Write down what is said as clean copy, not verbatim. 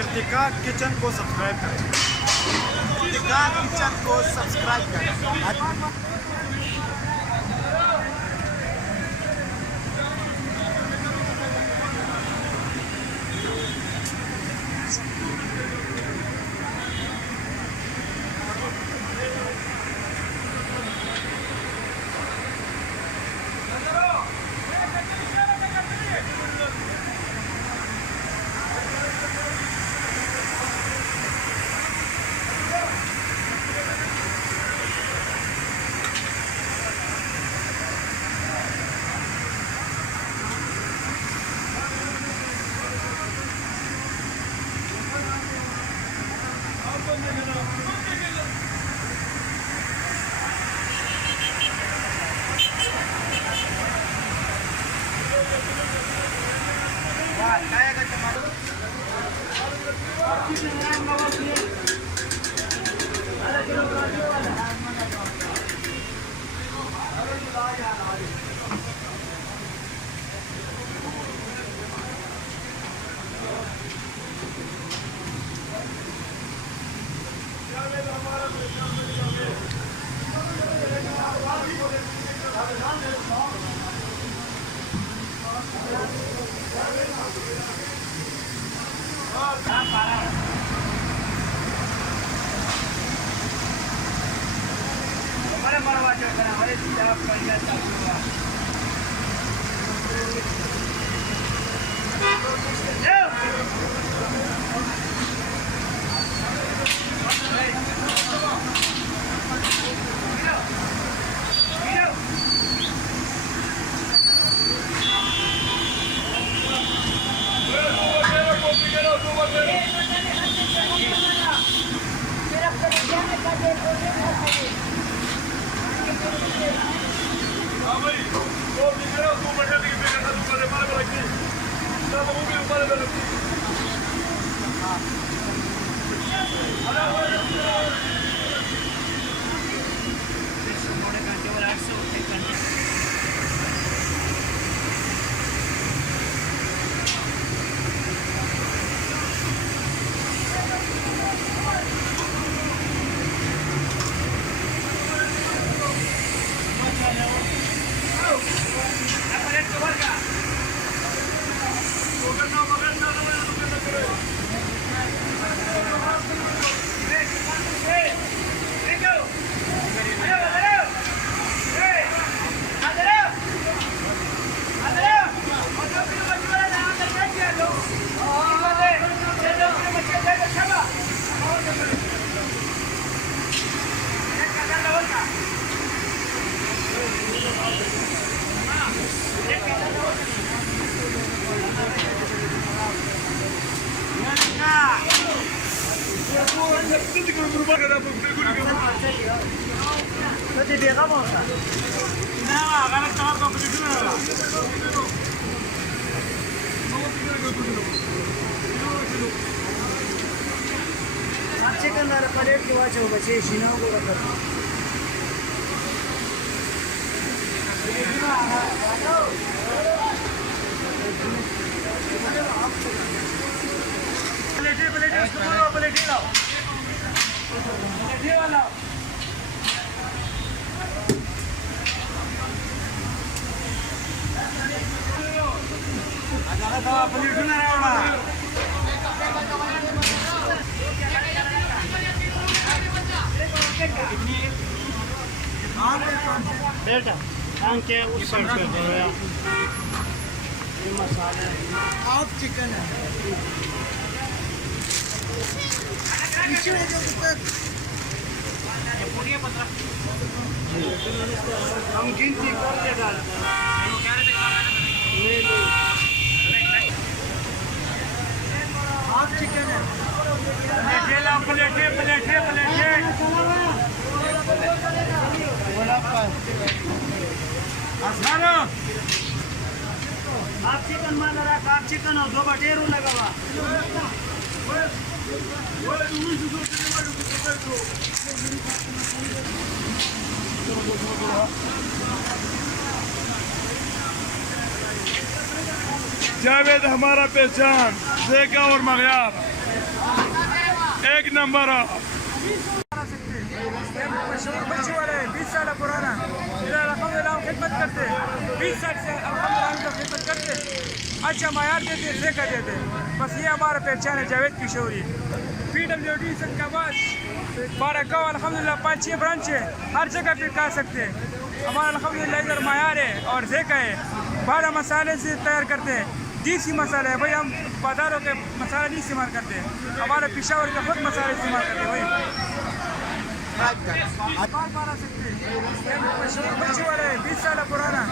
इफ्तिकार किचन को सब्सक्राइब करें। इफ्तिकार किचन को सब्सक्राइब करें। प्लेट के वाच हो बचे शीना को रखा प्लेटे प्लेटे उसको बोलो प्लेटे लाओ प्लेटे वाला आजा था प्लेट ना रहा बेटा के उस साइड पे दो यार ये मसाले हाफ चिकन है नीचे हो जो ऊपर ये पूरी 15 हम गिनती करके डालते हैं हाफ चिकन है प्लेटे ला प्लेटे प्लेटे प्लेटे आप चिकन मार रहा आप चिकन हो दो बटेरू लगावा जावेद हमारा पहचान, देखा और मगयार, एक नंबर। बच्चे वाले 20 साल पुराना अल्हम्दुलिल्लाह खिदमत करते, 20 साल से अल्हम्दुलिल्लाह खिदमत करते, अच्छा मायार देते, सेका देते। बस ये हमारा पहचान है जावेद किशोरी। PWD सिंगाबाद 12 गाँव अल्हम्दुलिल्लाह 5-6 ब्रांच है, हर जगह पे खा सकते हैं। हमारा अल्हम्दुलिल्लाह इधर मायार है और जेका है, 12 मसाले से तैयार करते हैं, देसी मसाला है भाई। हम बाजारों के मसाला नहीं इस्तेमाल करते हैं, हमारे पिशावर के खुद मसाले इस्तेमाल करते हैं भाई। सब्सक्राइब करें। मारा सकते हैं, बच्चे वाले 20 साल पुराना